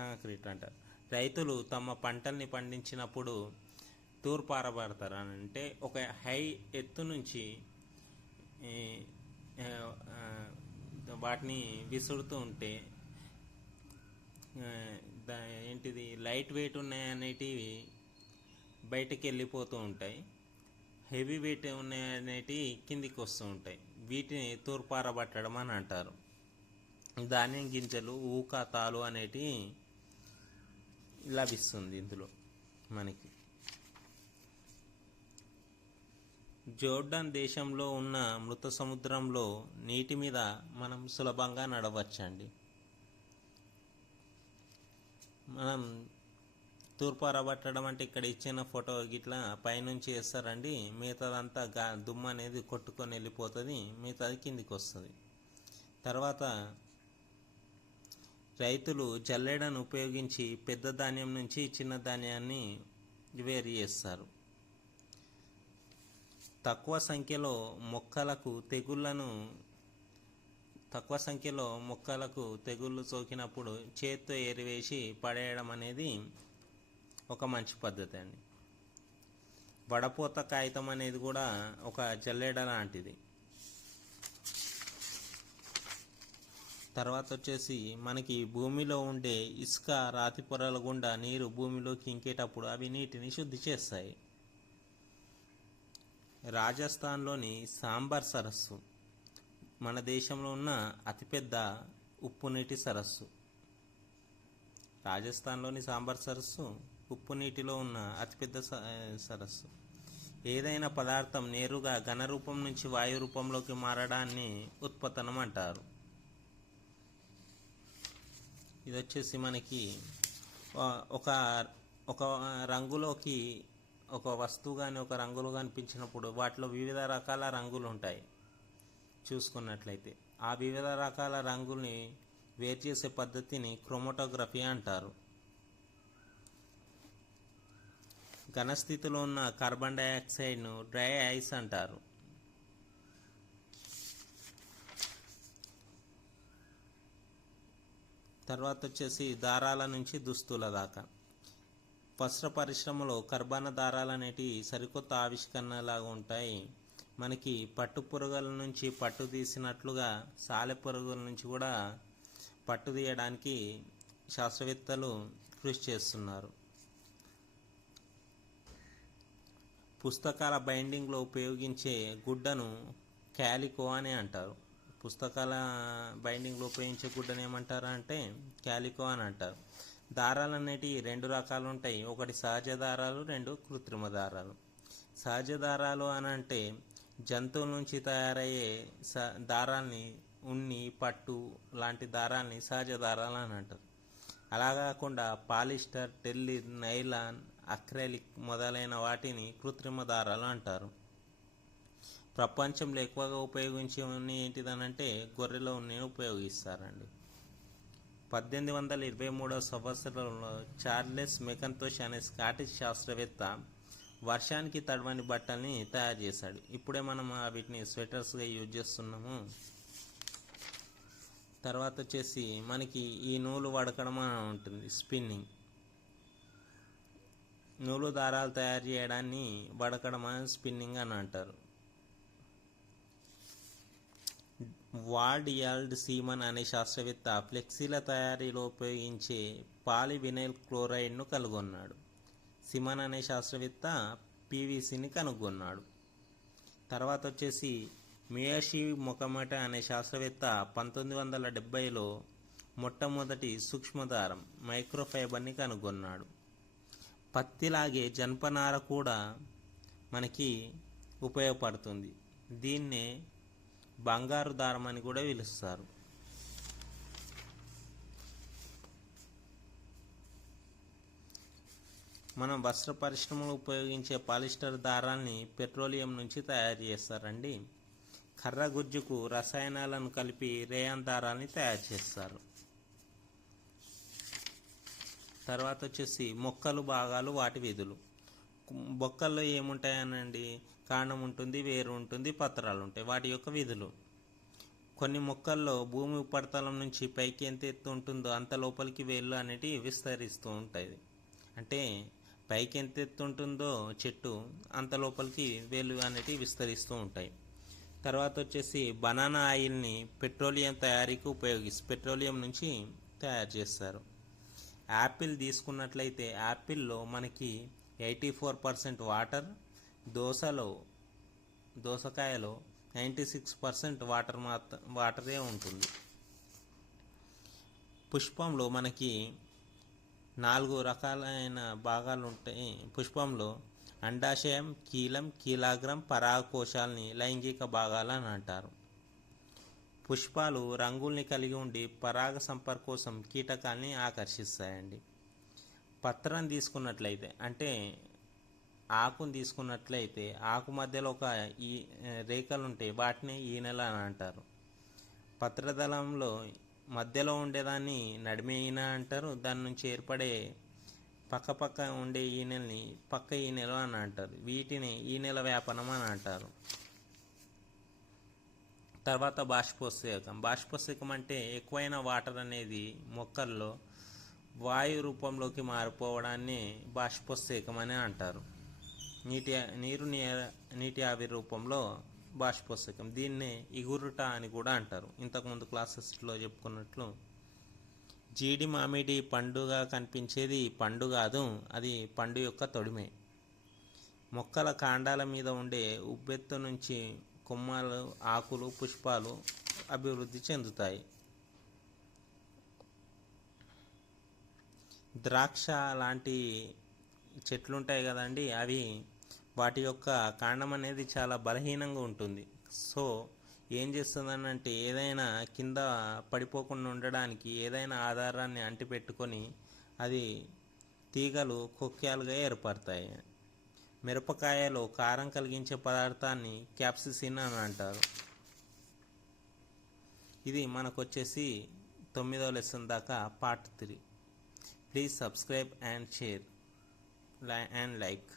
Concrete అంటారు. రైతులు తమ పంటల్ని పండించినప్పుడు తూర్పారబడతారు అని అంటే ఒక హై ఎత్తు నుంచి ఈ, ఆ, ఆ, వాటిని విసురుతూ ఉంటే ఆ, ఏంటిది లైట్ వెయిట్ ఉన్నాయి అనేటివి బయటికి వెళ్ళిపోతూ ఉంటాయి, హెవీ వెయిట్ ఉన్నాయి అనేటివి కిందికి వస్తూ ఉంటాయి. వీటిని తూర్పారబట్టడం అని అంటారు. ధాన్యం గింజలు ఊక తాలు అనేటివి లభిస్తుంది ఇందులో మనకి. జోర్డాన్ దేశంలో ఉన్న మృత సముద్రంలో నీటి మీద మనం సులభంగా నడవచ్చండి. మనం తూర్పారబట్టడం అంటే ఇక్కడ ఇచ్చిన ఫోటో గిట్లా పైనుంచి వేస్తారండి, మిగతాదంతా దుమ్ము అనేది కొట్టుకొని వెళ్ళిపోతుంది, మిగతాది కిందికి వస్తుంది. తర్వాత రైతులు జల్లెడను ఉపయోగించి పెద్ద ధాన్యం నుంచి చిన్న ధాన్యాన్ని వేరు చేస్తారు. తక్కువ సంఖ్యలో మొక్కలకు తెగుళ్ళు సోకినప్పుడు చేత్తో ఏరివేసి పడేయడం అనేది ఒక మంచి పద్ధతి అండి. వడపోత కాగితం అనేది కూడా ఒక జల్లెడ లాంటిది. తర్వాత వచ్చేసి మనకి భూమిలో ఉండే ఇసుక రాతి పొరల గుండా నీరు భూమిలోకి ఇంకేటప్పుడు అవి నీటిని శుద్ధి చేస్తాయి. రాజస్థాన్లోని సాంబార్ సరస్సు మన దేశంలో ఉన్న అతిపెద్ద ఉప్పు నీటి సరస్సు. రాజస్థాన్లోని సాంబార్ సరస్సు ఉప్పు నీటిలో ఉన్న అతిపెద్ద సరస్సు. ఏదైనా పదార్థం నేరుగా ఘన రూపం నుంచి వాయు రూపంలోకి మారడాన్ని ఉత్పతనం అంటారు. ఇది వచ్చేసి మనకి ఒక ఒక రంగులోకి ఒక వస్తువు కానీ ఒక రంగులు కనిపించినప్పుడు వాటిలో వివిధ రకాల రంగులు ఉంటాయి. చూసుకున్నట్లయితే ఆ వివిధ రకాల రంగుల్ని వేరు చేసే పద్ధతిని క్రోమటోగ్రఫీ అంటారు. ఘనస్థితిలో ఉన్న కార్బన్ డైఆక్సైడ్ను డ్రై ఐస్ అంటారు. తర్వాత వచ్చేసి దారాల నుంచి దుస్తుల దాకా. వస్త్ర పరిశ్రమలో కర్బన దారాలు అనేటివి సరికొత్త ఆవిష్కరణలాగా ఉంటాయి. మనకి పట్టు పురుగుల నుంచి పట్టు తీసినట్లుగా సాలె పురుగుల నుంచి కూడా పట్టు తీయడానికి శాస్త్రవేత్తలు కృషి చేస్తున్నారు. పుస్తకాల బైండింగ్లో ఉపయోగించే గుడ్డను క్యాలికో అని అంటారు. పుస్తకాల బైండింగ్లో ఉపయోగించే గుడ్డను ఏమంటారు అంటే క్యాలికో అని అంటారు. దారాలు అనేటివి రెండు రకాలు ఉంటాయి, ఒకటి సహజ దారాలు, రెండు కృత్రిమ దారాలు. సహజ దారాలు అని అంటే జంతువుల నుంచి తయారయ్యే దారాల్ని, ఉన్ని, పట్టు లాంటి దారాల్ని సహజ దారాలు అని అంటారు. అలా కాకుండా పాలిస్టర్, టెర్లిన్, నైలాన్, అక్రెలిక్ మొదలైన వాటిని కృత్రిమ దారాలు అంటారు. ప్రపంచంలో ఎక్కువగా ఉపయోగించే ఉన్ని ఏంటిదనంటే గొర్రెల ఉన్నిని ఉపయోగిస్తారండి. 1823 సంవత్సరంలో చార్లెస్ మెకంతోష్ అనే స్కాటిష్ శాస్త్రవేత్త వర్షానికి తడవని బట్టల్ని తయారు చేశాడు. ఇప్పుడే మనం వీటిని స్వెటర్స్గా యూజ్ చేస్తున్నాము. తర్వాత వచ్చేసి మనకి ఈ నూలు వడకడం అని ఉంటుంది, స్పిన్నింగ్. నూలు దారాలు తయారు చేయడాన్ని వడకడం అని స్పిన్నింగ్ అని అంటారు. వార్డ్ సీమన్ అనే శాస్త్రవేత్త ఫ్లెక్సీల తయారీలో ఉపయోగించే పాలివినైల్ క్లోరైడ్ను కనుగొన్నాడు. సిమన్ అనే శాస్త్రవేత్త పీవీసీని కనుగొన్నాడు. తర్వాత వచ్చేసి మియాషి మొకమట అనే శాస్త్రవేత్త 1970లో మొట్టమొదటి సూక్ష్మదారం మైక్రోఫైబర్ని కనుగొన్నాడు. పత్తిలాగే జనపనార కూడా మనకి ఉపయోగపడుతుంది. దీన్నే బంగారు దారం అని కూడా పిలుస్తారు. మనం వస్త్ర పరిశ్రమలో ఉపయోగించే పాలిస్టర్ దారాల్ని పెట్రోలియం నుంచి తయారు చేస్తారండి. కర్ర గుజ్జుకు రసాయనాలను కలిపి రేయాన్ దారాల్ని తయారు చేస్తారు. తర్వాత వచ్చేసి మొక్కలు భాగాలు, వాటి విధులు. మొక్కల్లో ఏముంటాయనండి, కాండం ఉంటుంది, వేరు ఉంటుంది, పత్రాలు ఉంటాయి. వాటి యొక్క విధులు. కొన్ని మొక్కల్లో భూమి ఉపరితలం నుంచి పైకి ఎంత ఎత్తు ఉంటుందో అంత లోపలికి వేళ్ళు అనేటివి విస్తరిస్తూ ఉంటాయి. అంటే పైకి ఎంత ఎత్తు ఉంటుందో చెట్టు అంత లోపలికి వేళ్ళు అనేటివి విస్తరిస్తూ ఉంటాయి. తర్వాత వచ్చేసి బనానా ఆయిల్ని పెట్రోలియం తయారీకి పెట్రోలియం నుంచి తయారు చేస్తారు. యాపిల్ తీసుకున్నట్లయితే యాపిల్లో మనకి 84% వాటర్, దోసకాయలో 96% వాటరే ఉంటుంది. పుష్పంలో మనకి 4 రకాలైన భాగాలు ఉంటాయి. పుష్పంలో అండాశయం, కీలం, కీలాగ్రం, పరాగకోశాలని లైంగిక భాగాలు అని అంటారు. పుష్పాలు రంగుల్ని కలిగి ఉండి పరాగ సంపర్కం కోసం కీటకాల్ని ఆకర్షిస్తాయండి. పత్రం తీసుకున్నట్లయితే అంటే ఆకుని తీసుకున్నట్లయితే ఆకు మధ్యలో ఒక రేఖలు ఉంటాయి, వాటిని ఈనెల అని అంటారు. పత్రదళంలో మధ్యలో ఉండేదాన్ని నడిమే ఈనె అంటారు. దాని నుంచి ఏర్పడే పక్క ఉండే ఈనెల్ని పక్క ఈనెలు అని అంటారు. వీటిని ఈనెల వ్యాపనం అని అంటారు. తర్వాత బాష్పోత్సేకం అంటే ఎక్కువైన వాటర్ అనేది మొక్కల్లో వాయు రూపంలోకి మారిపోవడాన్ని బాష్పోత్సేకం అని అంటారు. నీటి ఆవిరి రూపంలో బాష్పోత్సేకం. దీన్నే ఇగురుట అని కూడా అంటారు. ఇంతకుముందు క్లాసెస్లో చెప్పుకున్నట్లు జీడి మామిడి పండుగా కనిపించేది పండు కాదు, అది పండు యొక్క తొడిమే. మొక్కల కాండాల మీద ఉండే ఉబ్బెత్తు నుంచి కొమ్మలు, ఆకులు, పుష్పాలు అభివృద్ధి చెందుతాయి. ద్రాక్ష లాంటి చెట్లు ఉంటాయి కదండి, అవి వాటి యొక్క కాండం అనేది చాలా బలహీనంగా ఉంటుంది. సో ఏం చేస్తుందనంటే ఏదైనా కింద పడిపోకుండా ఉండడానికి ఏదైనా ఆధారాన్ని అంటిపెట్టుకొని అది తీగలు కొక్యాలుగా ఏర్పడతాయి. మిరపకాయలో కారం కలిగించే పదార్థాన్ని క్యాప్సిసిన్ అని అంటారు. ఇది మనకు వచ్చేసి 9వ లెసన్ దాకా part 3. Please subscribe and share and like.